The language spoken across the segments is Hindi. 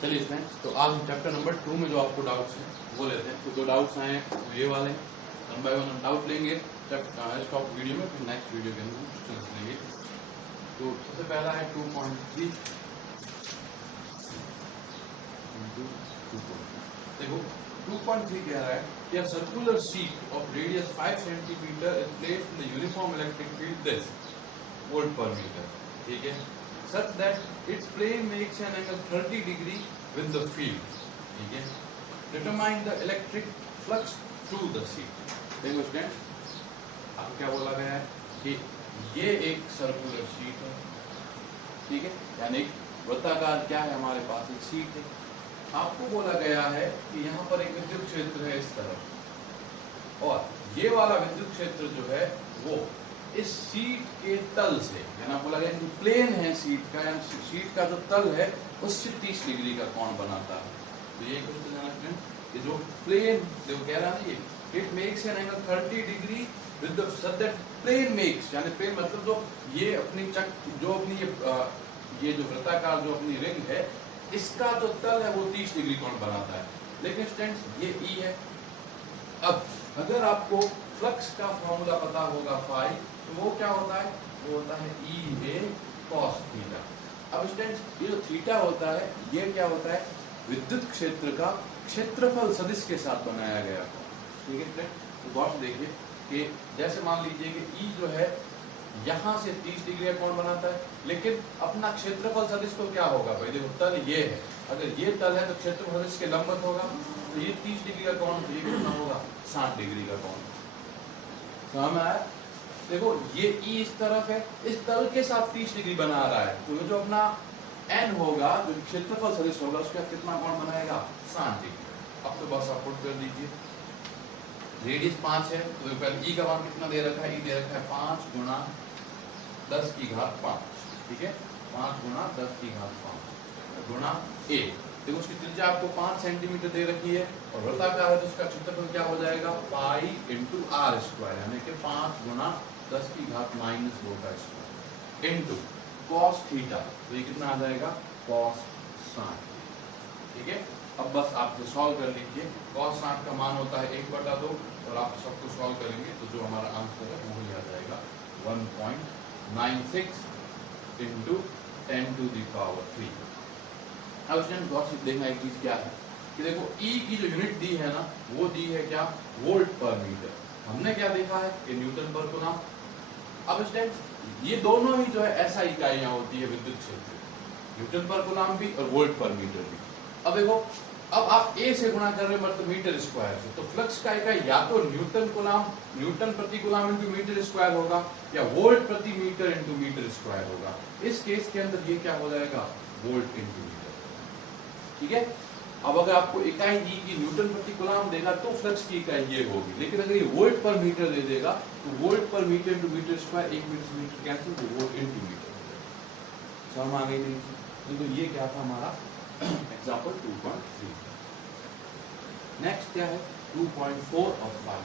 चलिए फ्रेंड्स, तो आज हम चैप्टर नंबर 2 में जो आपको डाउट्स हैं वो लेते हैं। तो जो डाउट्स आए हैं वो ये वाले हैं। वन बाय वन हम डाउट लेंगे स्टॉप वीडियो में, फिर नेक्स्ट वीडियो के अंदर क्वेश्चन लेंगे। तो सबसे पहला है 2.3। देखो 2.3 कह रहा है कि a circular sheet of radius 5 cm is placed in the uniform electric field this volt per meter, ठीक है, such that its plane makes an angle 30 degree with the field, ठीक है। Determine the electric flux through the sheet। देखो स्टूडेंट, अब क्या बोला गया है कि ये एक सर्कुलर शीट है, ठीक है, यानी वृत्ताकार क्या है, हमारे पास एक शीट है। आपको बोला गया है कि यहाँ पर एक विद्युत क्षेत्र है इस तरफ, और ये वाला विद्युत क्षेत्र जो है वो इस शीट के तल से, यानी बोला गया कि प्लेन है शीट का, यानी शीट का जो तल है उससे 30 डिग्री का कोण बनाता है। तो ये क्वेश्चन है स्टूडेंट कि जो प्लेन जो कह रहा है it makes an angle 30 degree with the such that plane makes, यानी प्लेन मतलब जो ये अपनी जो अपनी ये जो वृत्ताकार जो अपनी रिंग है इसका जो तल है वो 30 डिग्री कोण बनाता है। लेकिन स्टूडेंट्स ये ई है। अब अगर आपको फ्लक्स का फॉर्मूला पता होगा फाई, तो वो क्या होता है, वो होता है ई ए कॉस थीटा। अब स्टूडेंट्स ये जो थीटा होता है ये क्या होता है, विद्युत क्षेत्र का क्षेत्रफल सदिश के साथ बनाया गया, ठीक है फ्रेंड। तो गौर से देखिए कि जैसे मान लीजिए कि ई जो है यहाँ से 30 डिग्री का कोण बनाता है, लेकिन अपना क्षेत्रफल सदिश तो क्या होगा भाई, देखो तल ये है, अगर ये तल है तो क्षेत्रफल सदिश के लंबवत होगा, तो ये 30 डिग्री का कोण, तो ये कितना होगा 60 डिग्री का कोण। समझ में आया? देखो ये ई इस तरफ है, इस तल के साथ 30 डिग्री बना रहा है, तो ये जो अपना एन होगा, जो क्षेत्रफल सदिश होगा, उसका कितना कोण बनाएगा 60 डिग्री। अब तो बस आप पुट कर दीजिए, रेडियस 5 है तो पहले ई का मान कितना दे रखा है, ई दे रखा है 5 गुणा 10 की घात 5, ठीक है, 5 गुणा 10 की घात 5 गुणा ए। देखो उसकी त्रिज्या आपको 5 सेंटीमीटर दे रखी है, और वृत्ताकार है तो उसका क्षेत्रफल क्या हो जाएगा पाई इंटू आर स्क्वायर, यानी कि 5 गुणा 10 की घात -2 का स्क्वायर इंटू कॉस थीटा, तो ये कितना आ जाएगा कॉस 60, ठीक है। अब बस आप सॉल्व कर लीजिए, cos 60 का मान होता है 1/2, और आप सबको सॉल्व करेंगे तो जो हमारा आंसर है वो ही आ जाएगा 1.96 इंटू 10⁻3। अब स्टूडेंट गौर से देखना एक चीज क्या है कि देखो E की जो यूनिट दी है ना, वो दी है क्या, वोल्ट पर मीटर। हमने क्या देखा है कि न्यूटन पर कूलम। अब स्टूडेंट ये दोनों ही जो है ऐसा इकाइयां होती है विद्युत क्षेत्र, न्यूटन पर कूलम भी और वोल्ट पर मीटर भी। अब देखो, अब आप ए से गुणा कर रहे हो मतलब मीटर स्क्वायर से, तो फ्लक्स का इकाई या तो न्यूटन प्रति कूलम इंटू मीटर स्क्वायर होगा, या वोल्ट प्रति मीटर इंटू मीटर स्क्वायर होगा। इस केस के अंदर ये क्या हो जाएगा वोल्ट इंटू मीटर, ठीक है। अब अगर आपको इकाई ई की न्यूटन प्रति कूलम देगा तो फ्लक्स की इकाई ये होगी, लेकिन अगर ये वोल्ट पर मीटर दे देगा तो volt per metre into metre square, 1 metre से मीटर कैंसिल, तो वोल्ट इंटू मीटर। समझ आ गई नहीं? तो ये क्या था हमारा एग्जाम्पल 2.3। नेक्स्ट क्या है 2.4 और 5।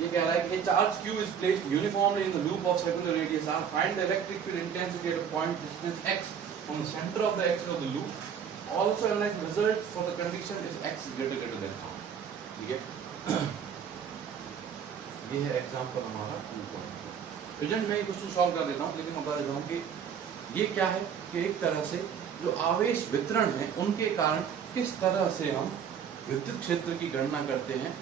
ये कह रहा है कि charge Q is placed uniformly in the loop of circular radius R. Find the electric field intensity at a point distance x from the center of the axis of the loop. Also analyze the result for the condition if x is greater than R. ठीक है, ये है एग्जाम्पल हमारा 2.4। प्रेजेंट मैं क्वेश्चन सॉल्व कर देता हूँ, लेकिन मैं बता देता हूँ कि ये क्या है कि एक तरह से जो आवेश वितरण है उनके कारण किस तरह से हम विद्युत क्षेत्र की गणना करते हैं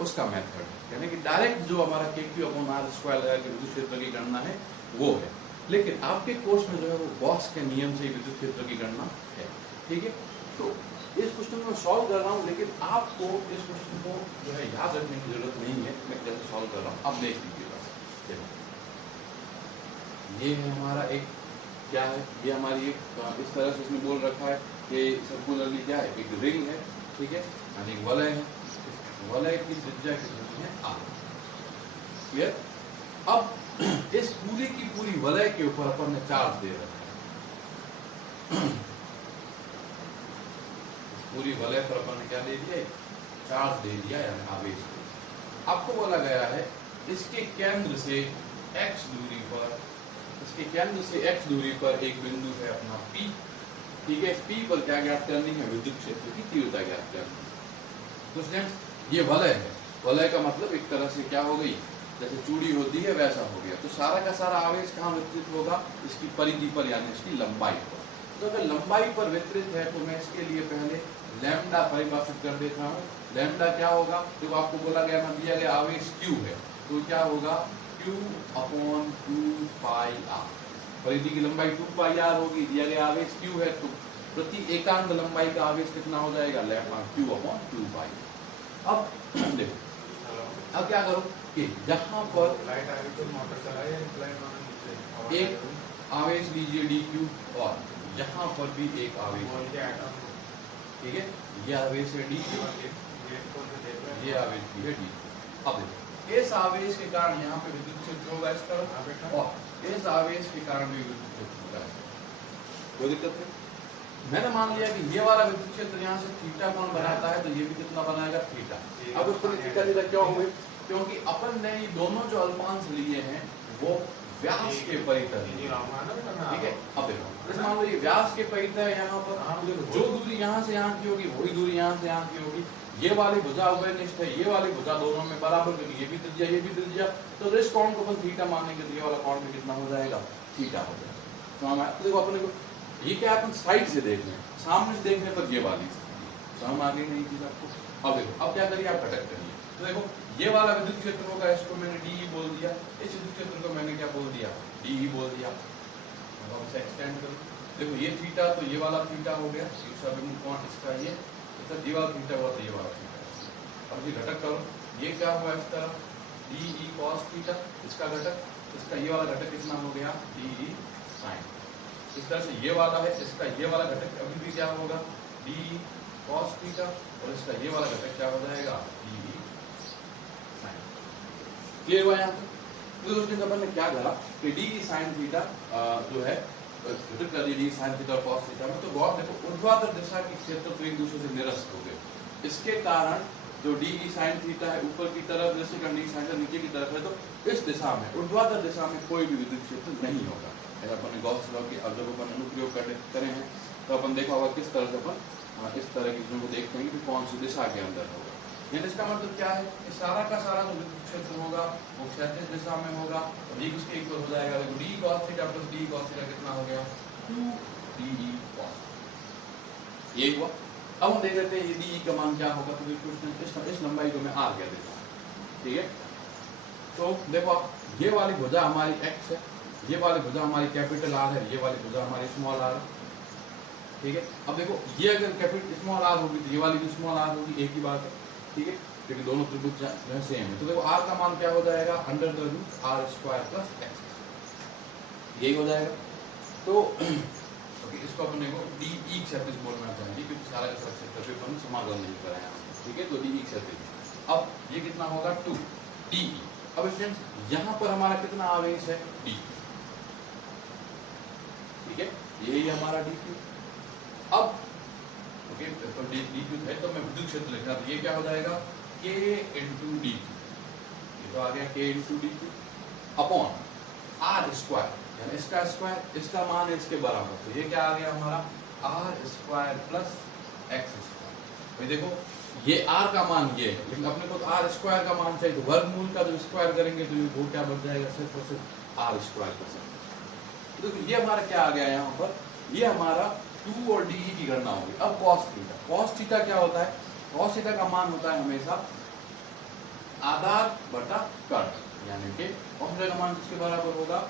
उसका मेथड है, यानी कि डायरेक्ट जो हमारा KQ/R² लगा के विद्युत क्षेत्र की गणना है वो है। लेकिन आपके कोर्स में जो है वो गॉस के नियम से विद्युत क्षेत्र की गणना है, ठीक है। तो इस क्वेश्चन को सॉल्व कर रहा हूँ, लेकिन आपको इस क्वेश्चन को जो है याद रखने की जरूरत नहीं है, मैं कैसे सॉल्व कर रहा हूँ अब देख लीजिएगा। देखो ये है हमारा एक क्या है, ये हमारी एक इस तरह से इसमें बोल रखा है कि सर्कुलरली क्या है, एक रिंग है, ठीक है, यानी वलय है, वलय की त्रिज्या कितनी है R, क्लियर। अब इस पूरी की पूरी वलय के ऊपर अपन ने चार्ज दे रखा है, पूरी वलय पर अपन ने क्या दे दिया, चार्ज दे दिया, यानी आवेश। आपको बोला गया है इसके केंद्र से x दूरी पर, इसके केंद्र से x दूरी पर एक बिंदु है अपना P, ठीक है। P पर क्या ज्ञात करनी है, विद्युत क्षेत्र की तीव्रता ज्ञात करनी है। तो स्टूडेंट्स ये वलय है, वलय का मतलब एक तरह से क्या हो गई, जैसे चूड़ी होती है वैसा हो गया। तो सारा का सारा आवेश कहाँ वितरित होगा, इसकी परिधि पर यानी इसकी लंबाई पर। तो अगर लंबाई पर वितरित है तो मैं इसके लिए पहले लैम्डा परिभाषित कर देता हूँ। लैम्डा क्या होगा, जो आपको बोला गया ना, दिया गया आवेश Q है, तो क्या होगा Q अपॉन 2 पाई r। परिधि की लंबाई 2 पाई r होगी, दिया गया आवेश Q है, तो प्रति एकांक लंबाई का आवेश कितना हो जाएगा, लैम्डा Q अपॉन 2 पाई। अब देखो, अब क्या करो कि यहाँ पर एक आवेश लीजिए dq, और यहाँ पर भी एक आवेश, ठीक है, ये आवेश है dq, ये आवेश भी है dq। अब देखो, इस आवेश के कारण यहाँ पे विद्युत क्षेत्र होगा इस तरफ, और इस आवेश के कारण भी विद्युत क्षेत्र होगा। कोई दिक्कत नहीं। मैंने मान लिया कि ये वाला विद्युत क्षेत्र यहाँ से थीटा कोण बनाता है, तो ये भी कितना बनाएगा, थीटा। अब उसको थीटा थीटा क्यों हुए, क्योंकि अपन ने ये दोनों जो अल्पांश लिए हैं वो व्यास के परितः, ठीक है। अब देखो, मान लो ये व्यास के परितः है, यहाँ पर देखो जो दूरी यहाँ से यहाँ की होगी वही दूरी यहाँ से यहाँ की होगी। ये वाली भुजा उभयनिष्ठ है, ये वाली भुजा दोनों में बराबर, क्योंकि ये भी त्रिज्या ये भी त्रिज्या, तो इस कोण को अपन थीटा मानेंगे, तो ये वाला कोण भी कितना हो जाएगा, थीटा हो जाएगा। तो हम देखो अपने को ये क्या अपन साइड से देख रहे हैं, सामने से देखने पर ये वाली तो हम आगे नहीं चीज आपको। अब देखो, अब क्या करिए, आप घटक करिए। तो देखो ये वाला विद्युत क्षेत्र होगा, इसको मैंने DE बोल दिया, इस विद्युत क्षेत्र को मैंने क्या बोल दिया, DE बोल दिया। अब इसे एक्सटेंड करो, देखो ये थीटा, तो ये वाला थीटा हो गया, शीर्षा बिंदु कोण इसका ये, इसका ये वाला थीटा हुआ, तो ये वाला थीटा। अब ये घटक करो, ये क्या हुआ इस तरफ, DE cos थीटा, इसका घटक, इसका ये वाला घटक कितना हो गया, DE sin। इस तरह से ये वाला है, इसका ये वाला घटक अभी भी क्या होगा, DE cos थीटा, और इसका ये वाला घटक क्या हो जाएगा, DE sin। क्लियर हुआ यहाँ तो दोस्तों अपन ने क्या करा कि DE sin थीटा जो है वितरित कर दी DE sin थीटा और cos थीटा में। तो गौर देखो, ऊर्ध्वाधर दिशा के क्षेत्र तो एक दूसरे से निरस्त हो गए। इसके कारण जो DE sin थीटा है ऊपर की तरफ, जैसे DE sin थीटा नीचे की तरफ है, तो इस दिशा में, ऊर्ध्वाधर दिशा में कोई भी विद्युत क्षेत्र नहीं होगा। अगर अपन ने गॉस लॉ की अब जब अपन अनुप्रयोग करे हैं तो अपन देखा होगा किस तरह से अपन इस तरह की चीजों को देखते हैं कि कौन सी दिशा के अंदर होगा। यानी इसका मतलब क्या है, कि सारा का सारा जो विद्युत क्षेत्र होगा वो क्षैतिज दिशा में होगा, और ये किसके इक्वल हो जाएगा, देखो DE cos theta plus DE cos theta कितना हो गया, 2DE cos। ये हुआ। अब हम देख लेते हैं ये DE का मान क्या होगा। तो बिल्कुल इस लंबाई को मैं R कह देता हूँ, ठीक है। तो देखो ये वाली भुजा हमारी x है, ये वाली भुजा हमारी कैपिटल R है, ये वाली भुजा हमारी स्मॉल r है, ठीक है। अब देखो ये अगर कैपिटल स्मॉल r होगी तो ये वाली भी स्मॉल r होगी, एक ही बात है, ठीक है, क्योंकि दोनों त्रिभुज सेम है। तो देखो r का मान क्या हो जाएगा, under the root r square plus x, यही हो जाएगा। तो इसको अपने को DE क्षैतिज बोलना चाहिए, क्योंकि सारा का क्षेत्र पे अपन समाकलन नहीं कराया, ठीक है। तो DE क्षैतिज, अब ये कितना होगा 2DE। अब फ्रेंड्स यहाँ पर हमारा कितना आवेश है, D, ठीक है, यही हमारा DQ। अब ओके, तो DQ है, तो मैं विद्युत क्षेत्र लिखा, तो ये क्या हो जाएगा, K इंटू DQ, ये तो आ गया K into DQ upon R square, यानी इसका स्क्वायर, इसका मान है इसके बराबर, तो ये क्या आ गया हमारा R square plus X square. तो देखो ये R का मान ये है, लेकिन अपने को तो R स्क्वायर का मान चाहिए, तो वर्गमूल का जो स्क्वायर करेंगे तो ये वो क्या बन जाएगा, सिर्फ और सिर्फ R स्क्वायर का। तो ये हमारा क्या आ गया यहाँ पर, ये हमारा 2 और DE की गणना होगी। अब cos थीटा, cos थीटा क्या होता है, cos थीटा का मान होता है हमेशा आधार बटा कर्ण, यानी कि cos थीटा का मान किसके बराबर होगा,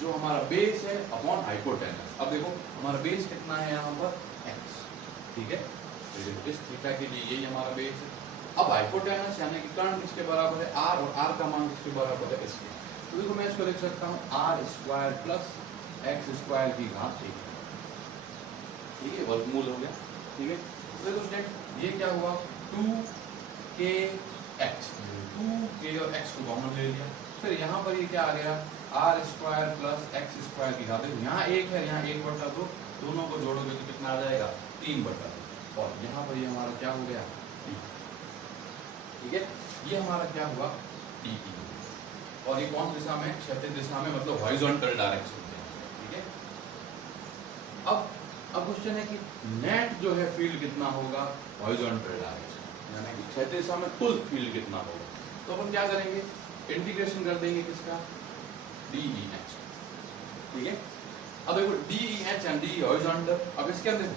जो हमारा बेस है अपॉन हाइपोटेनस। अब देखो हमारा बेस कितना है यहाँ पर, x, ठीक है। तो इस थीटा के लिए यही हमारा बेस है। अब हाइपोटेनस यानी कि कर्ण किसके बराबर है, r, और r का मान किसके बराबर है, इसके। तो देखो मैं इसको लिख सकता हूँ r square plus x square की घात 1, ठीक है, वर्गमूल हो गया, ठीक है। तो देखो स्टूडेंट ये क्या हुआ, 2kx, 2k और x को कॉमन ले लिया, फिर यहाँ पर ये क्या आ गया, r square plus x square की घात, देखो यहाँ 1 है, यहाँ 1/2, दोनों को जोड़ोगे तो कितना आ जाएगा, 3/2, और यहाँ पर ये हमारा क्या हो गया, ठीक है। ये हमारा क्या हुआ, DE, और ये कौन दिशा में, क्षैतिज दिशा में, मतलब हॉरिजॉन्टल डायरेक्शन में, ठीक है। अब क्वेश्चन है कि नेट जो है फील्ड कितना होगा हॉरिजॉन्टल डायरेक्शन, यानी कि क्षैतिज दिशा में कुल फील्ड कितना होगा। तो अपन क्या करेंगे, इंटीग्रेशन कर देंगे किसका, DEH, ठीक है। अब देखो DEH एंड DE हॉरिजॉन्टल, अब इसके अंदर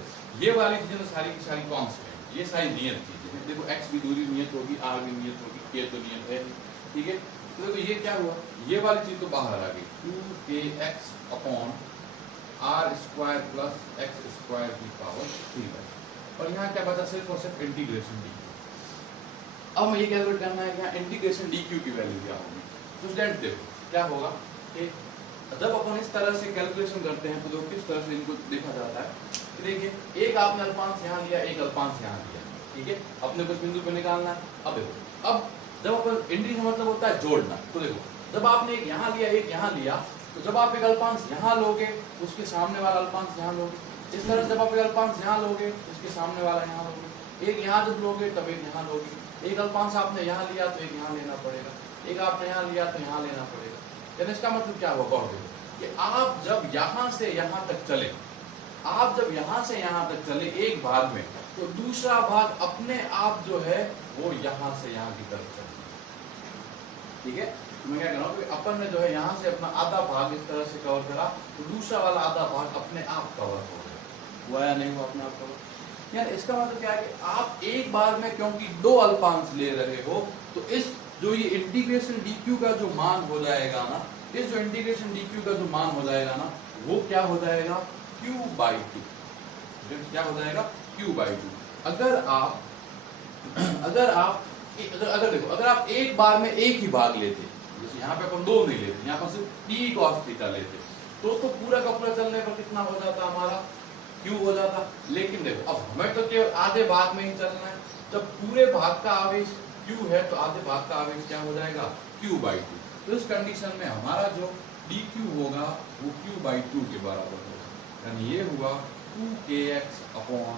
ये वाली चीजें तो सारी की सारी कांस्टेंट, ये सारी नियत चीजें हैं। देखो x भी दूरी नियत होगी, r भी नियत होगी, k तो नियत है, ठीक है। तो देखो ये क्या हुआ, ये वाली चीज तो बाहर आ गई, 2kx upon r square plus x square की पावर 3, और यहाँ क्या बचा, सिर्फ और सिर्फ इंटीग्रेशन dq। अब मैं ये कैलकुलेट करना है कि यहाँ इंटीग्रेशन dq की वैल्यू क्या होगी। तो स्टूडेंट्स देखो क्या होगा कि जब अपन इस तरह से कैलकुलेशन करते हैं तो देखो किस तरह से इनको देखा जाता है। देखिए एक आपने अल्पांश यहाँ लिया, एक अल्पांश यहाँ लिया, ठीक है, अपने कुछ बिंदु पे निकालना है। अब देखो, अब जब अपन इंटीग्रेशन मतलब होता है जोड़ना, तो देखो जब आपने एक यहाँ लिया, एक यहाँ लिया, तो जब आप एक अल्पांश यहाँ लोगे उसके सामने वाला अल्पांश यहाँ लोगे, इस तरह जब आप एक अल्पांश यहाँ लोगे उसके सामने वाला यहाँ लोगे, एक यहाँ जब लोगे तब एक यहाँ लोगे, एक अल्पांश आपने यहाँ लिया तो एक यहाँ लेना पड़ेगा, एक आपने यहाँ लिया तो यहाँ लेना पड़ेगा। यानी इसका मतलब क्या होगा कि आप जब यहाँ से यहाँ तक चले, आप जब यहाँ से यहाँ तक चले एक भाग में, तो दूसरा भाग अपने आप जो है वो यहाँ से यहाँ की तरफ चले, ठीक है। तो मैं क्या कर रहा हूँ कि अपन ने जो है यहाँ से अपना आधा भाग इस तरह से कवर करा, तो दूसरा वाला आधा भाग अपने आप कवर हो गया, हुआ या नहीं हुआ अपने आप कवर। यार इसका मतलब क्या है कि आप एक बार में क्योंकि दो अल्पांश ले रहे हो, तो इस जो ये इंटीग्रेशन dq का जो मान हो जाएगा ना, इस जो इंटीग्रेशन dq का जो मान हो जाएगा ना, वो क्या हो जाएगा, q/2, क्या हो जाएगा, q/2। अगर देखो, अगर आप एक बार में एक ही भाग लेते, जैसे यहाँ पे अपन दो नहीं लेते, यहाँ पर सिर्फ t cos थीटा लेते, तो पूरा का पूरा चलने पर कितना हो जाता हमारा, q हो जाता। लेकिन देखो अब हमें तो केवल आधे भाग में ही चलना है, जब पूरे भाग का आवेश q है तो आधे भाग का आवेश क्या हो जाएगा, q/2। तो इस कंडीशन में हमारा जो dq होगा वो q/2 के बराबर होगा, यानी ये हुआ 2kx upon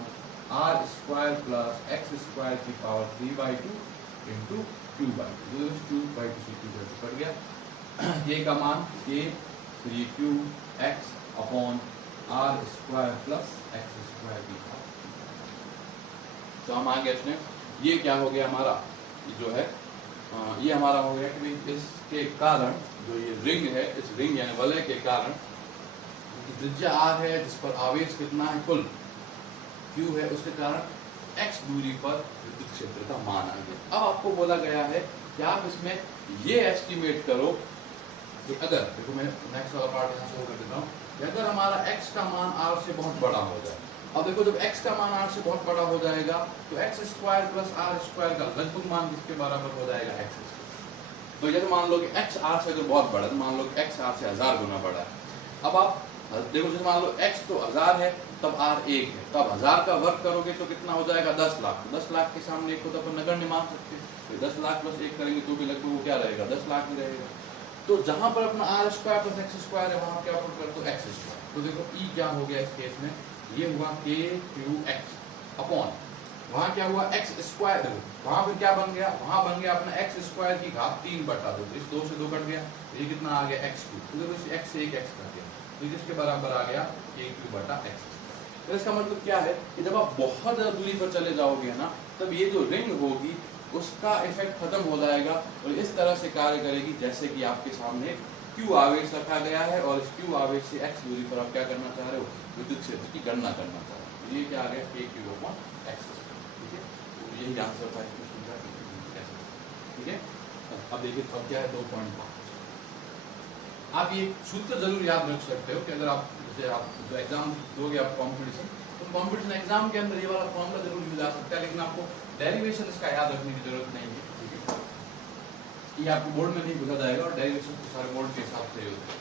r square plus x square की पावर 3/2 इंटू q/2। 2/2 से q कट गया, k का मान k 3qx upon r square plus x square की पावर। तो हम आगे इसमें ये क्या हो गया हमारा, जो है ये हमारा हो गया कि इसके कारण जो ये रिंग है, इस रिंग यानी वलय के कारण त्रिज्या r है, जिस पर आवेश कितना है कुल q है, उसके कारण x दूरी पर विद्युत क्षेत्र का मान आ गया। अब आपको बोला गया है कि आप इसमें ये एस्टिमेट करो कि अगर देखो मैं नेक्स्ट वाला पार्ट यहाँ से कर देता हूँ कि अगर हमारा x का मान r से बहुत बड़ा हो जाए। अब देखो जब x का मान r से बहुत बड़ा हो जाएगा तो x square plus r square का लगभग मान किसके बराबर हो जाएगा, x स्क्वायर। तो जैसे मान लो कि x r से अगर बहुत बड़ा है, तो मान लो कि x r से 1000 गुना बड़ा है। अब आप देखो जैसे मान लो x तो 1000 है, तब r 1 है, तो आप 1000 का वर्ग करोगे तो कितना हो जाएगा, 10 लाख। 10 लाख के सामने एक को तो अपन नगण्य मान सकते हैं, तो 10 लाख प्लस 1 करेंगे तो भी लगभग वो क्या रहेगा, 10 लाख ही रहेगा। तो जहां पर अपना r square plus x square है, वहां क्या पुट कर दो x स्क्वायर। तो देखो e क्या हो गया इस केस में, ये हुआ kqx अपॉन वहां क्या हुआ x स्क्वायर। देखो वहां पर क्या बन गया, वहां बन गया अपना x स्क्वायर की घात 3/2, इस 2 से 2 कट गया, ये कितना आ गया x3। तो देखो इस x से एक x कट गया, तो जिसके बराबर आ गया kq/x। तो इसका मतलब क्या है कि जब आप बहुत ज्यादा दूरी पर चले जाओगे ना, तब ये जो रिंग होगी उसका इफेक्ट खत्म हो जाएगा और इस तरह से कार्य करेगी जैसे कि आपके सामने q आवेश रखा गया है और इस q आवेश से x दूरी पर आप क्या करना चाह रहे हो, विद्युत क्षेत्र की गणना करना चाह रहे हो। ये क्या आ गया kq/x, ठीक है। तो यही आंसर था इस क्वेश्चन का, ठीक है। अब देखिए अब क्या है 2.5। आप ये सूत्र जरूर याद रख सकते हो कि अगर आप जैसे आप जो एग्जाम दोगे आप कंपटीशन, तो कंपटीशन एग्जाम के अंदर ये वाला फॉर्मूला जरूर यूज आ सकता है, लेकिन आपको डेरिवेशन इसका याद रखने की जरूरत नहीं है, ठीक है। ये आपको बोर्ड में नहीं पूछा जाएगा और डेरिवेशन तो सारे बोर्ड के हिसाब से होते हैं।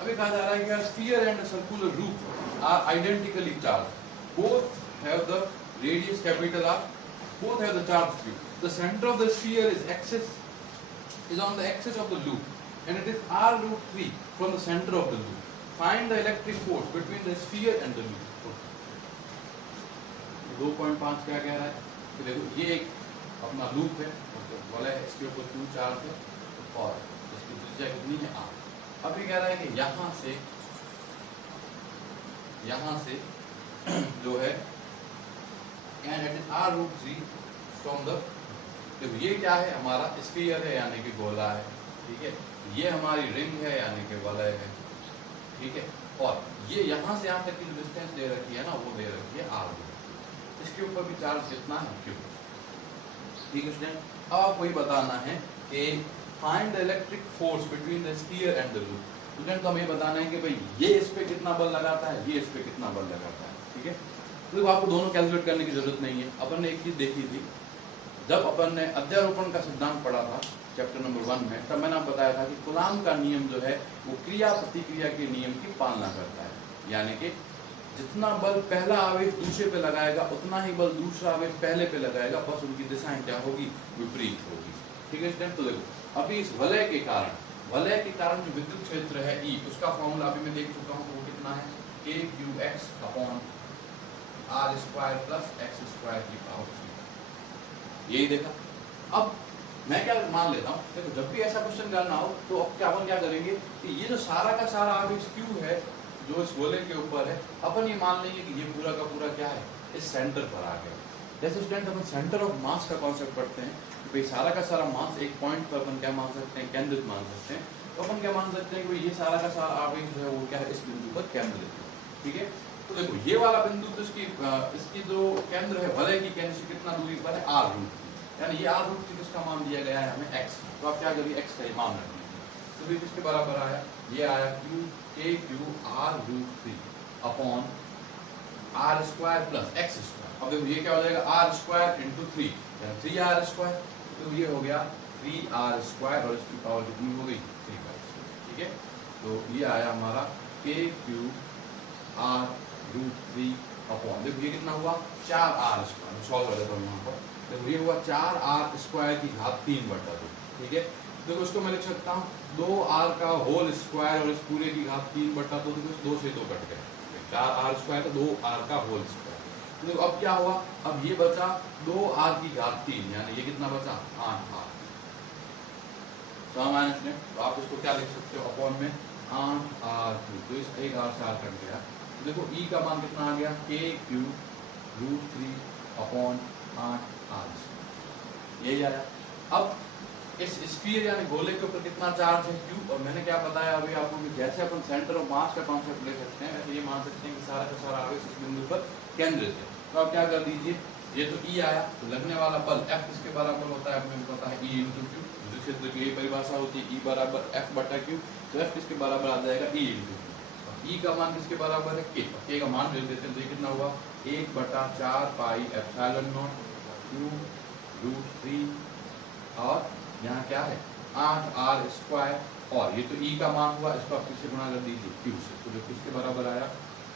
अभी कहा जा रहा है कि sphere and circular loop are identically charged, both have the radius capital R, both have the charge q. The center of the sphere is on the axis of the loop, and it is r√3 from the center of the loop. Find the electric force between the sphere and the loop. 2.5 क्या कह रहा है कि देखो ये एक अपना लूप है, तो बोला है इसके ऊपर Q चार्ज है और इसकी त्रिज्या कितनी है R। अब ये कह रहा है कि यहाँ से जो है and it is R√3 from the, देखो ये क्या है, हमारा स्फीयर है यानी कि गोला है, ठीक है, ये हमारी रिंग है यानी कि वलय है, ठीक है, और ये यहाँ से यहाँ तक की जो डिस्टेंस दे रखी है ना वो दे रखी है R। इसके ऊपर भी चार्ज कितना है Q, ठीक है स्टूडेंट। अब आपको ये बताना है कि find the electric force between the sphere and the loop. Student तो हमें ये बताना है कि भाई ये इस पे कितना बल लगाता है, ये इस पे कितना बल लगाता है, ठीक है। तो आपको दोनों कैलकुलेट करने की जरूरत नहीं है। अपन ने एक चीज देखी थी जब अपन ने अध्यारोपण का सिद्धांत पढ़ा था चैप्टर नंबर 1 में, तब मैंने आपको बताया था कि कूलाम का नियम जो है वो क्रिया प्रतिक्रिया के नियम की पालना करता है, यानी कि जितना बल पहला आवेश दूसरे पे लगाएगा उतना ही बल दूसरा आवेश पहले पे लगाएगा, बस उनकी दिशाएं क्या होगी, विपरीत होगी, ठीक है स्टूडेंट। तो देखो अभी इस वलय के कारण जो विद्युत क्षेत्र है E, उसका फॉर्मूला अभी मैं देख चुका हूँ, वो कितना है KQX upon R² plus X² की पावर 3, यही देखा। अब मैं क्या मान लेता हूँ, देखो जब भी ऐसा क्वेश्चन करना हो तो अब क्या अपन क्या करेंगे कि ये जो सारा का सारा आवेश Q है जो इस गोले के ऊपर है, अपन ये मान लेंगे कि ये पूरा का पूरा क्या है, इस सेंटर पर आ गया। जैसे student upon centre of mass का कॉन्सेप्ट पढ़ते हैं, भाई सारा का सारा मास एक पॉइंट पर अपन क्या मान सकते हैं, केंद्रित मान सकते हैं। तो अपन क्या मान सकते हैं कि ये सारा का सारा आवेश जो है वो क्या है, इस बिंदु पर केंद्रित है, ठीक है। तो देखो ये वाला बिंदु तो इसकी जो केंद्र है वलय की केंद्र से कितना दूरी पर है, R√3, यानी ये R√3 किसका मान दिया गया है हमें, X। तो आप क्या करिए, X का मान रख दीजिए। तो फिर किसके बराबर आया, ये आया KQ R√3 upon R² plus X²। अब देखो ये क्या हो जाएगा, R² इंटू 3 यानी 3R², तो ये हो गया 3R² और इसकी पावर कितनी हो गई, 3/3, ठीक है। तो ये आया हमारा KQ R√3 अपॉन, देखो ये कितना हुआ 4R², सॉल्व कर देता हूँ यहाँ पर। देखो ये हुआ 4R² की घात 3/2, ठीक है। देखो इसको मैं लिख सकता हूँ 2R का होल स्क्वायर और इस पूरे की घात 3/2, तो 2 से 2 कट गए, 4R² का 2R का होल स्क्वायर। तो देखो अब क्या हुआ, अब ये बचा 2R की घात 3, यानी ये कितना बचा 8R। तो आप इसको क्या लिख सकते हो, अपॉन में 8R3, तो इस एक R से R कट गया। तो देखो E का मान कितना आ गया, KQ√3 अपॉन 8R, यही आया। अब इस स्फीयर यानी गोले के ऊपर कितना चार्ज है Q, और मैंने क्या बताया अभी आपको कि जैसे अपन सेंटर ऑफ मास का कॉन्सेप्ट ले सकते हैं, वैसे ये मान सकते हैं कि सारा का सारा आवेश इस बिंदु पर केंद्रित है। तो आप क्या कर दीजिए, ये तो E आया, तो लगने वाला बल F किसके बराबर होता है, हमें पता है E इंटू Q, विद्युत क्षेत्र की यही परिभाषा होती है, E बराबर F/Q। तो F किसके बराबर आ जाएगा, E इंटू Q। E का मान किसके बराबर है, K का मान ले लेते हैं, तो ये कितना हुआ 1/4 पाई एप्सिलॉन नॉट Q√3, और यहाँ क्या है 8R², और ये तो E का मान हुआ, इसको आप किससे गुणा कर दीजिए, Q से। तो जो किसके बराबर आया,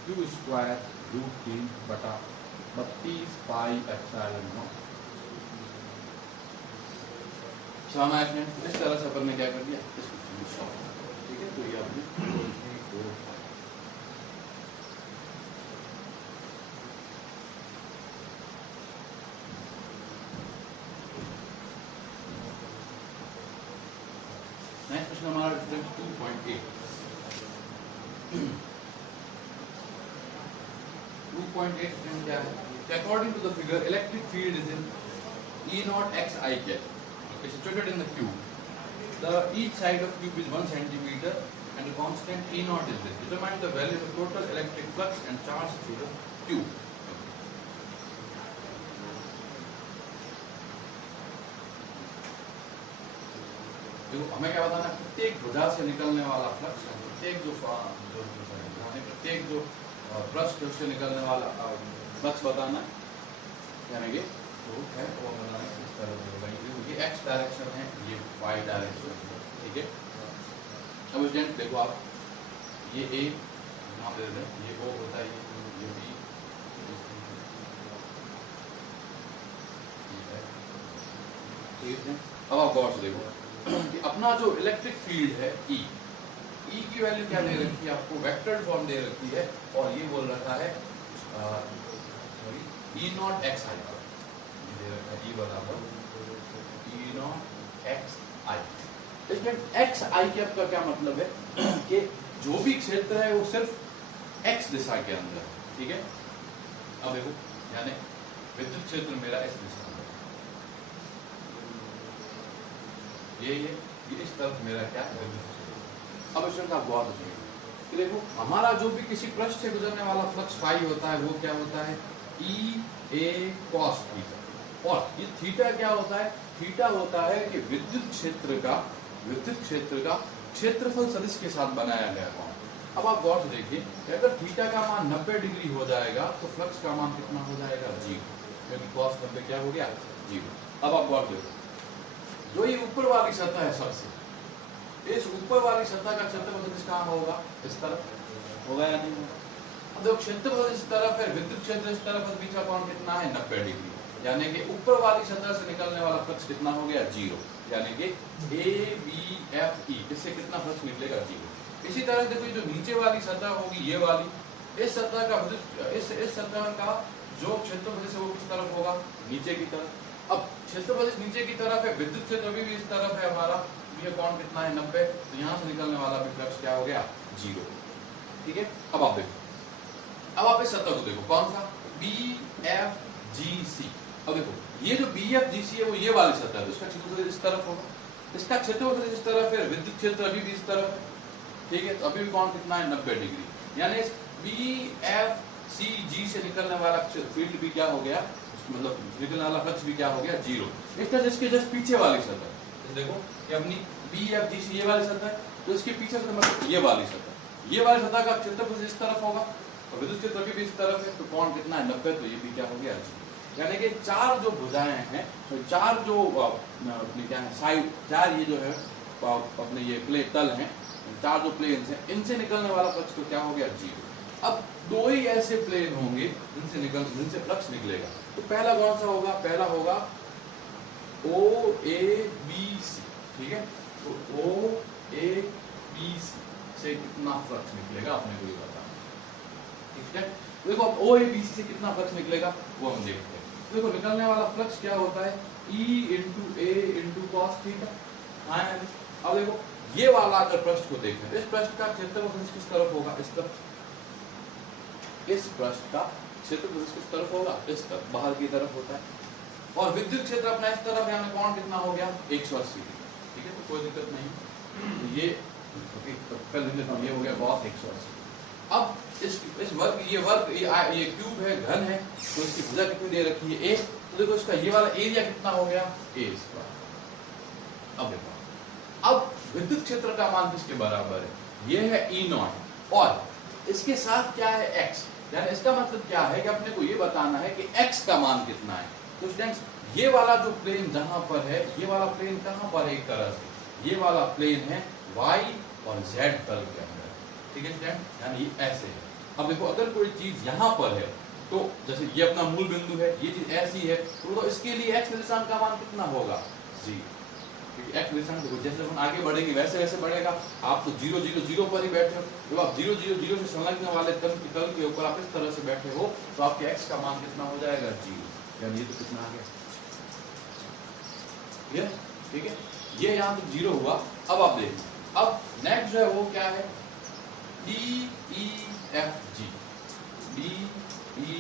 Q²√3/32 पाई एप्सिलॉन नॉट। इस तरह से अपन ने क्या कर दिया, ठीक है। तो ये आपने नेक्स्ट क्वेश्चन हमारा 2.8 क्या है, according to the figure electric field is in E0 xi is situated in the cube. The each side of cube is 1 centimeter and the constant E0 is this. Determine the value of the total electric flux and charge through the cube. जो हमें क्या बताना, प्रत्येक भुजा से निकलने वाला फ्लक्स, प्रत्येक जो पृष्ठ से निकलने वाला फ्लक्स बताना, यानी कि वो है वो बताना किस तरह से होगा। ये एक्स डायरेक्शन है, ये वाई डायरेक्शन है, ठीक है। अब स्टूडेंट देखो आप, ये ए नाम दे दें, ये ओ होता है, ये बी, ठीक है। अब आप गौर से देखो कि अपना जो इलेक्ट्रिक फील्ड है E की वैल्यू क्या दे रखी है आपको, वेक्टर फॉर्म दे रखी है, और ये बोल रखा है E0 xi दे रखा है, E बराबर स्टूडेंट एक्स आई कैप का क्या मतलब है कि जो भी क्षेत्र है वो सिर्फ एक्स दिशा के अंदर, ठीक है। अब देखो यानी विद्युत क्षेत्र मेरा इस दिशा में, ये इस तरफ मेरा क्या है विद्युत क्षेत्र। अब इसमें आप गौर करिए कि देखो हमारा जो भी किसी पृष्ठ से गुजरने वाला फ्लक्स फाई होता है वो क्या होता है ई ए कॉस थीटा, और ये थीटा क्या होता है, थीटा होता है कि विद्युत क्षेत्र का क्षेत्रफल सदिश के साथ बनाया गया कोण। अब आप गौर से देखिए कि अगर थीटा का मान 90 डिग्री हो जाएगा तो फ्लक्स का मान कितना हो जाएगा 0, क्योंकि कॉस 90 क्या हो गया 0। अब आप गौर देखो जो ये ऊपर वाली सतह है सबसे, इस ऊपर वाली सतह का क्षेत्रफल सदिश कहाँ होगा, इस तरफ होगा या नहीं होगा। अब देखो क्षेत्रफल इस तरफ है, विद्युत क्षेत्र इस तरफ है, बीच का कोण कितना है 90 डिग्री, यानी कि ऊपर वाली सतह से निकलने वाला फ्लक्स कितना हो गया 0, यानी कि ए बी एफ ई, इससे कितना फ्लक्स निकलेगा 0। इसी तरह देखो जो नीचे वाली सतह होगी ये वाली, इस सतह का इस सतह का जो क्षेत्रफल है वो किस तरफ होगा, नीचे की तरफ। अब क्षेत्रफल नीचे की तरफ है, विद्युत क्षेत्र भी इस तरफ है हमारा, ये कोण कितना है 90, तो यहाँ से निकलने वाला भी फ्लक्स क्या हो गया 0, ठीक है। अब आप देखो, अब आप इस सतह को देखो कौन सा बी एफ जी सी। अब देखो ये जो बी एफ जी सी है वो ये वाली सतह है, इसका क्षेत्रफल इस तरफ होगा, इसका क्षेत्रफल इस तरफ है, विद्युत क्षेत्र अभी भी इस तरफ है, ठीक है। तो अभी भी कोण कितना है 90 डिग्री, यानी बी एफ सी जी से निकलने वाला फील्ड भी क्या हो गया, मतलब निकलने वाला फ्लक्स भी क्या हो गया 0। इस तरह इसके जस्ट पीछे वाली सतह, तो देखो ये अपनी बी एफ जी सी ये वाली सतह है, तो इसके पीछे से मतलब ये वाली सतह का क्षेत्रफल इस तरफ होगा और विद्युत क्षेत्र भी इस तरफ है, तो कोण कितना है 90, तो ये भी क्या हो गया 0। यानी कि चार जो भुजाएं हैं, तो चार जो अपने क्या है साइड, चार ये जो है अपने ये प्ले तल हैं, चार जो प्लेन्स हैं, इनसे निकलने वाला फ्लक्स तो क्या हो गया 0। अब दो ही ऐसे प्लेन होंगे जिनसे फ्लक्स निकलेगा, तो पहला कौन सा होगा, पहला होगा ओ ए बी सी, ठीक है। तो ओ ए बी सी से कितना फ्लक्स निकलेगा अपने को ये बताना, ठीक है। देखो अब ओ ए बी सी से कितना फ्लक्स निकलेगा वो हम देखते हैं। देखो निकलने वाला फ्लक्स क्या होता है ई इंटू ए इंटू कॉस थीटा। अब देखो ये वाला अगर पृष्ठ को देखें, इस पृष्ठ का क्षेत्रफल किस तरफ होगा, इस तरफ, इस पृष्ठ का क्षेत्रफल किस तरफ होगा, इस तरफ, बाहर की तरफ होता है, और विद्युत क्षेत्र अपना इस तरफ, यानी कोण कितना हो गया 180 डिग्री, ठीक है। तो कोई दिक्कत नहीं, ये ये हो गया cos 180। अब इस वर्ग ये क्यूब है, घन है, तो इसकी भुजा कितनी दे रखी है a, तो देखो इसका ये वाला एरिया कितना हो गया a स्क्वायर। अब देखो अब विद्युत क्षेत्र का मान किसके बराबर है, ये है E0, और इसके साथ क्या है x, यानी इसका मतलब क्या है कि अपने को ये बताना है कि x का मान कितना है। तो स्टूडेंट्स ये वाला जो प्लेन जहां पर है, ये वाला प्लेन कहां पर है, एक तरह से ये वाला प्लेन है y और z तल के अंदर, ठीक है स्टूडेंट, यानी ये ऐसे है। अब देखो अगर कोई चीज यहाँ पर है, तो जैसे ये अपना मूल बिंदु है, ये चीज ऐसी है, तो इसके लिए x निर्देशांक का मान कितना होगा 0, क्योंकि x निर्देशांक देखो जैसे हम आगे बढ़ेंगे वैसे वैसे बढ़ेगा। आप तो 0 0 0 पर ही बैठे हो, जब आप 0 0 0 से संलग्न वाले तल के ऊपर आप इस तरह से बैठे हो, तो आपके x का मान कितना हो जाएगा 0, यानी ये तो कितना आ गया, ठीक है। ये यहाँ तो 0 हुआ। अब आप देखिए, अब नेक्स्ट जो है वो क्या है D E F G, D E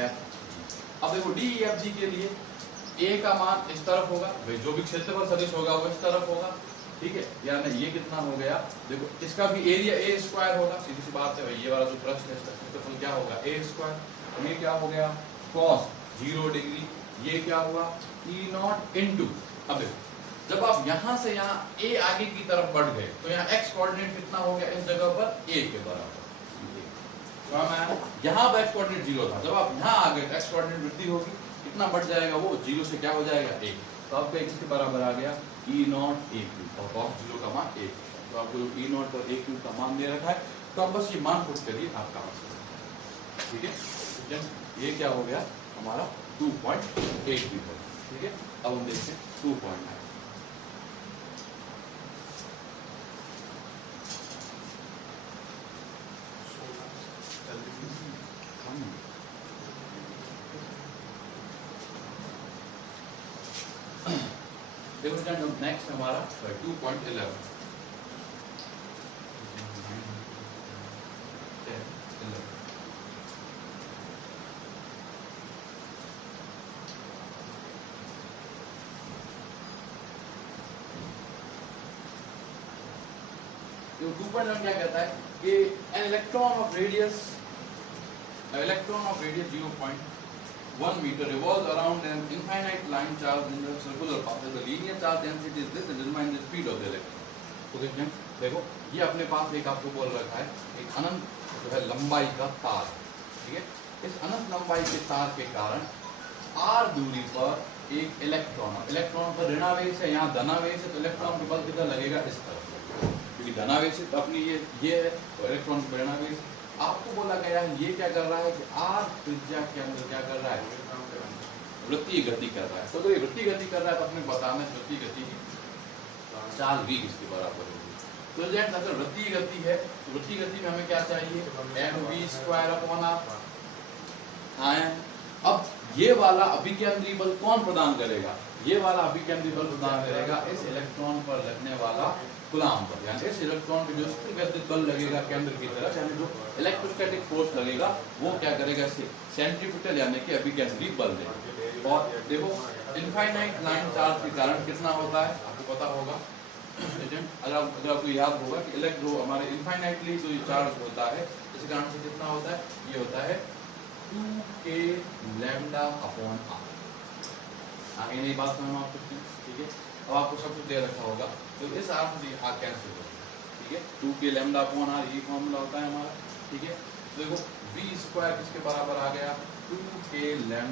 F G। अब देखो D E F G के लिए A का मान इस तरफ होगा, भाई जो भी क्षेत्रफल सदिश होगा वो इस तरफ होगा, ठीक है। यानी ये कितना हो गया, देखो इसका भी एरिया a स्क्वायर होगा, सीधी सी बात है भाई, ये वाला जो प्रश्न है इसका क्षेत्रफल क्या होगा a स्क्वायर। ये क्या हो गया cos 0 डिग्री, ये क्या हुआ E0 इंटू, अब देखो जब आप यहाँ से यहाँ a आगे की तरफ बढ़ गए, तो यहाँ x कोऑर्डिनेट कितना हो गया, इस जगह पर a के बराबर, यहाँ पर x कोऑर्डिनेट 0 था, जब आप यहाँ आ गए x कोऑर्डिनेट वृद्धि होगी, कितना बढ़ जाएगा वो 0 से क्या हो जाएगा 1, तो आपका किसके बराबर आ गया E0 A3, और cos 0 का मान 1, तो आपको E0 और A3 का मान दे रखा है, तो आप बस ये मान पुट करिए आपका आंसर, ठीक है। ये क्या हो गया हमारा 2.8 मीटर, ठीक है। अब हम देखते हैं 2.9। देखो स्टूडेंट नेक्स्ट हमारा 2.11 2.1 क्या कहता है कि an electron of radius 0.1 meter revolves around an infinite line charge in the circular path. The linear charge density is this and determine the speed of the electron. तो देखो ये अपने पास एक आपको बोल रखा है एक अनंत जो है लंबाई का तार, ठीक है। इस अनंत लंबाई के तार के कारण r दूरी पर एक इलेक्ट्रॉन पर ऋणावेश है, यहाँ धनावेश है, तो इलेक्ट्रॉन के बल कितना लगेगा इस तरफ, क्योंकि धनावेश तो अपनी ये है तो इलेक्ट्रॉन का ऋणावेश। आपको बोला गया है ये क्या कर रहा है कि r त्रिज्या के अंदर क्या कर रहा है, वृत्तीय गति कर रहा है। तो ये वृत्तीय गति कर रहा है तो अपने बताना है वृत्तीय गति की चाल v किसके बराबर होगी। तो जेट अगर वृत्तीय गति है तो वृत्तीय गति में हमें क्या चाहिए, mv²/r। हाँ, अब ये वाला अभिकेंद्री बल कौन प्रदान करेगा, ये वाला अभिकेंद्री बल प्रदान करेगा इस इलेक्ट्रॉन पर लगने वाला कूलाम पर, यानी इस इलेक्ट्रॉन पे जो स्थिरवैद्युत बल लगेगा केंद्र की तरफ, यानी जो इलेक्ट्रोस्टैटिक फोर्स लगेगा वो क्या करेगा, सेंट्रीफ्यूगल यानी कि अभिकेंद्री बल देगा। और देखो इनफाइनाइट लाइन चार्ज के कारण कितना होता है आपको पता होगा, अगर आपको याद होगा कि इलेक्ट्रो हमारे इनफाइनाइटली जो चार्ज होता है इस कारण से कितना होता है, ये होता है 2k λ/r। आगे नहीं बात समझ में आपको, ठीक है। अब आपको सब कुछ दे रखा होगा तो इस r से r कैंसिल होगा, ठीक है। 2k λ/r ये फॉर्मूला होता है हमारा, ठीक है। देखो v² किसके बराबर आ गया, 2k λ/m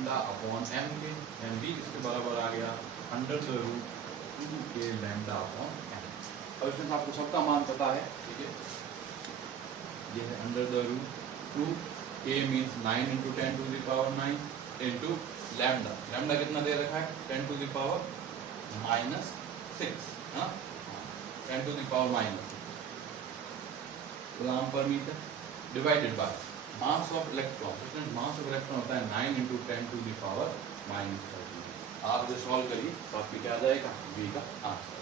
के, यानी v किसके बराबर आ गया √2k λ/m। अब इसमें आपको सबका मान पता है, ठीक है। ये है √2, k मींस 9 × 10⁻⁹ इनटू लैम्डा कितना दे रखा है 10⁻⁻⁶, हाँ 10⁻⁻⁻⁶ coulomb per metre divided by mass of electron. इसमें मास ऑफ इलेक्ट्रॉन होता है 9 × 10⁻⁻⁻⁰। आप जो सॉल्व करिए तो आपकी क्या आ जाएगा, v का आंसर।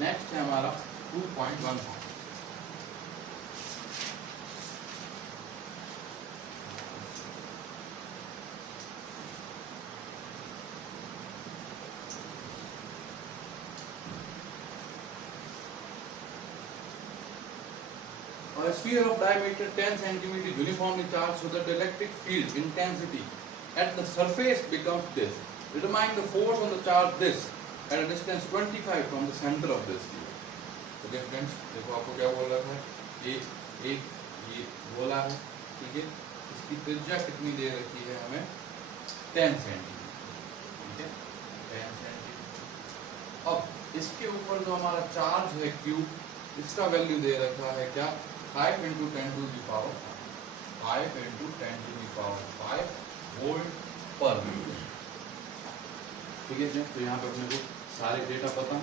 नेक्स्ट है हमारा 2.1। A sphere of diameter 10 cm uniformly charged so that the electric field intensity at the surface becomes this. Determine the force on the charge this at a distance 25 from the center of this sphere. Okay friends, देखो आपको क्या बोल रहा है, ये बोला है, ठीक है। इसकी त्रिज्या कितनी दे रखी है हमें 10 cm, ठीक है 10 cm। अब इसके ऊपर जो हमारा चार्ज है Q, इसका वैल्यू दे रखा है क्या 5 × 10⁵ वोल्ट पर मीटर, ठीक है। तो यहाँ पे अपने को सारे डेटा पता है,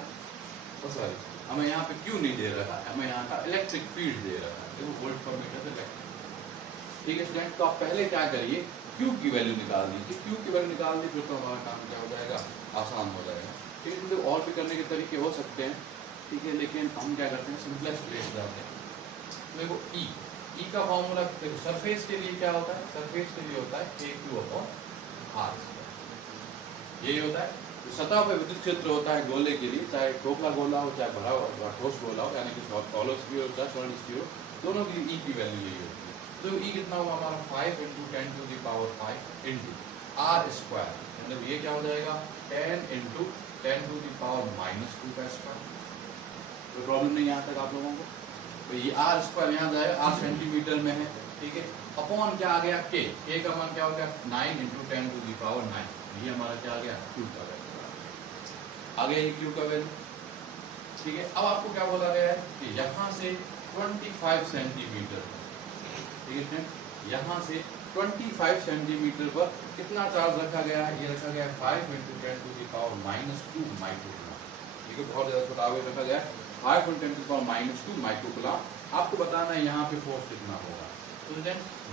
तो सॉरी हमें यहाँ पे क्यू नहीं दे रहा है, हमें यहाँ का इलेक्ट्रिक फील्ड दे रहा है, देखो वोल्ट पर मीटर से इलेक्ट्रिक, ठीक है स्टूडेंट। तो आप पहले क्या करिए, क्यू की वैल्यू निकाल दीजिए, क्यू की वैल्यू निकाल दी फिर तो हमारा काम क्या हो जाएगा, आसान हो जाएगा, ठीक है। तो और भी करने के तरीके हो सकते हैं, ठीक है, लेकिन हम क्या करते हैं सिंपलेस्ट वे से जाते हैं। देखो ई का फॉर्मूला देखो सरफेस के लिए क्या होता है, सरफेस के लिए होता है KQ/r, यही होता है। तो सतह पर विद्युत क्षेत्र होता है गोले के लिए, चाहे खोखला गोला हो चाहे भरा हुआ ठोस गोला हो, यानी कि हॉलो स्फीयर हो चाहे सॉलिड स्फीयर हो, दोनों के लिए ई की वैल्यू यही होती है। तो ई कितना हुआ हमारा 5 × 10⁵ इनटू r², मतलब ये क्या हो जाएगा 10 × 10⁻⁻² का स्क्वायर। कोई प्रॉब्लम नहीं यहाँ तक आप लोगों को, तो ये r² यहाँ जाएगा, r सेंटीमीटर में है, ठीक है। अपॉन क्या आ गया k का मान क्या हो गया 9 × 10⁹, ये हमारा क्या आ गया q का वैल्यू आ गया, ये q का वैल्यू, ठीक है। अब आपको क्या बोला गया है कि यहाँ से 25 सेंटीमीटर, ठीक है, यहाँ से 25 सेंटीमीटर पर कितना चार्ज रखा गया है, ये रखा गया है 5 × 10⁻² माइक्रोकूलम, ठीक है। बहुत ज्यादा छोटा वेट रखा गया है 5 × 10⁻² माइक्रोकूलम। आपको बताना है यहाँ पे फोर्स कितना होगा। तो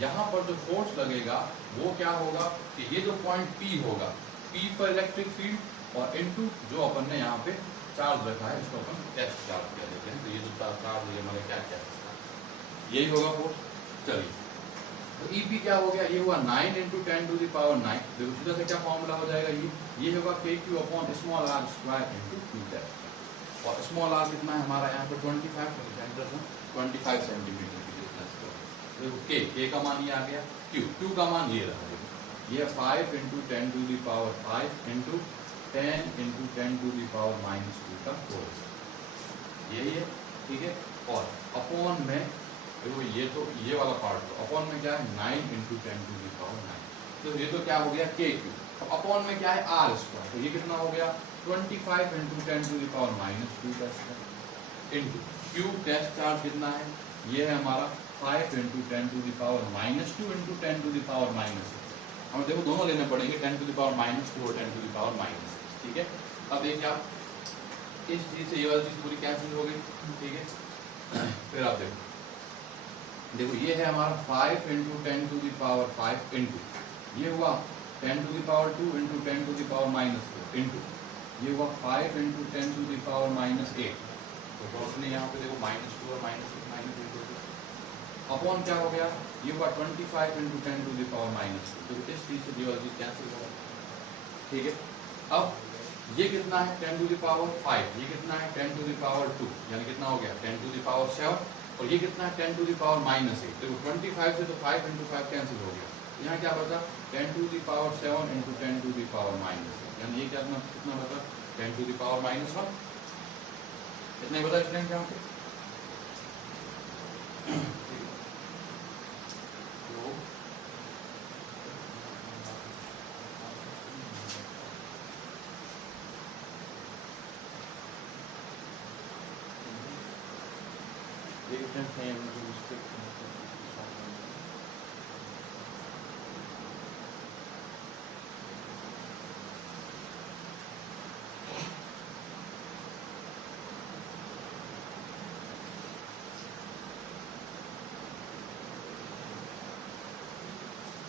यहाँ पर जो फोर्स लगेगा वो क्या होगा कि ये जो पॉइंट P होगा, P पर इलेक्ट्रिक फील्ड और इनटू जो अपन ने यहाँ पे चार्ज रखा है इसको अपन टेस्ट चार्ज कह देते हैं। तो ये जो चार्ज ये हमारे क्या क्या यही होगा फोर्स। चलिए तो EP क्या हो गया, ये हुआ 9 × 10⁹। देखो सीधा से क्या फॉर्मूला हो जाएगा, ये होगा KQ upon small r square into Q test. और स्मॉल r कितना है हमारा यहाँ पर 25 सेंटीमीटर की डिस्टेंस पर। देखो K का मान ये आ गया, Q का मान ये रहा। ये 5 × 10⁵ इंटू 10 × 10⁻⁻2 का फोर्स यही है, ठीक है। और अपॉन में देखो ये तो ये वाला पार्ट तो अपॉन में क्या है 9 × 10⁹। तो ये तो क्या हो गया KQ। अब अपॉन में क्या है R स्क्वायर, तो ये कितना हो गया 25 × 10⁻2 test into Q test charge कितना है, ये है हमारा 5 × 10⁻2 इंटू 10⁻⁻6। हमें देखो दोनों लेने पड़ेंगे 10⁻2 और 10⁻6, ठीक है। अब देखिए आप इस चीज से ये वाली चीज पूरी कैंसिल हो गई, ठीक है। फिर आप देखो ये है हमारा 5 × 10⁵ इंटू ये हुआ 10⁻2 इंटू 10⁻⁻4 इंटू ये हुआ 5 × 10⁻⁻8। तो उसने यहाँ पे देखो -2 और -8 अपॉन क्या हो गया, ये हुआ 25 × 10⁻⁻2। तो इस चीज से ये वाली चीज कैंसिल हो, ठीक है। अब ये कितना है 10⁵, ये कितना है 10⁻2, यानी कितना हो गया 10⁻7, और ये कितना है 10⁻⁻8। देखो 25 से तो 5 × 5 कैंसिल हो गया, यहाँ क्या बचा 10⁻7 इंटू 10⁻⁻8, यानी ये कितना बचा 10⁻⁻1। इतना ही बता स्टूडेंट यहाँ पे।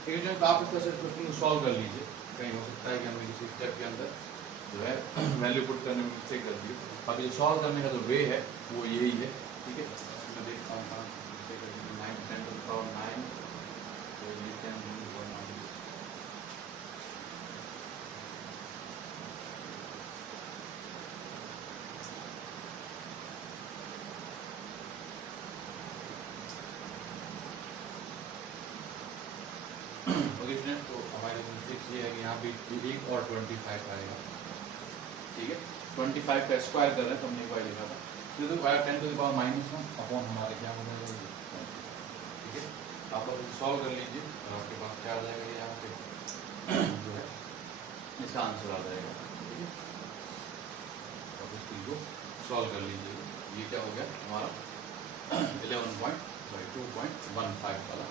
ठीक है, तो आप इसका क्वेश्चन को सॉल्व कर लीजिए। कहीं हो सकता है कि हमने किसी स्टेप के अंदर जो है वैल्यू पुट करने में मिस्टेक कर दी। अब ये सॉल्व करने का जो वे है वो यही है, ठीक है। मैं देखता हूँ 9 × 10⁹, तो ये कैन तो हमारे मिस्टेक्स ये है कि यहाँ पे 1 और 25 आएगा, ठीक है। 25 का स्क्वायर कर रहे हैं तो हमने एक लिखा था, तो 10⁻⁻1 अपॉन हमारे क्या हो जाएगा, ठीक है। आप लोग सॉल्व कर लीजिए और आपके पास क्या आ जाएगा, यहाँ पे जो है इसका आंसर आ जाएगा, ठीक है। अब इस चीज को सॉल्व कर लीजिए। ये क्या हो गया हमारा 2.15 वाला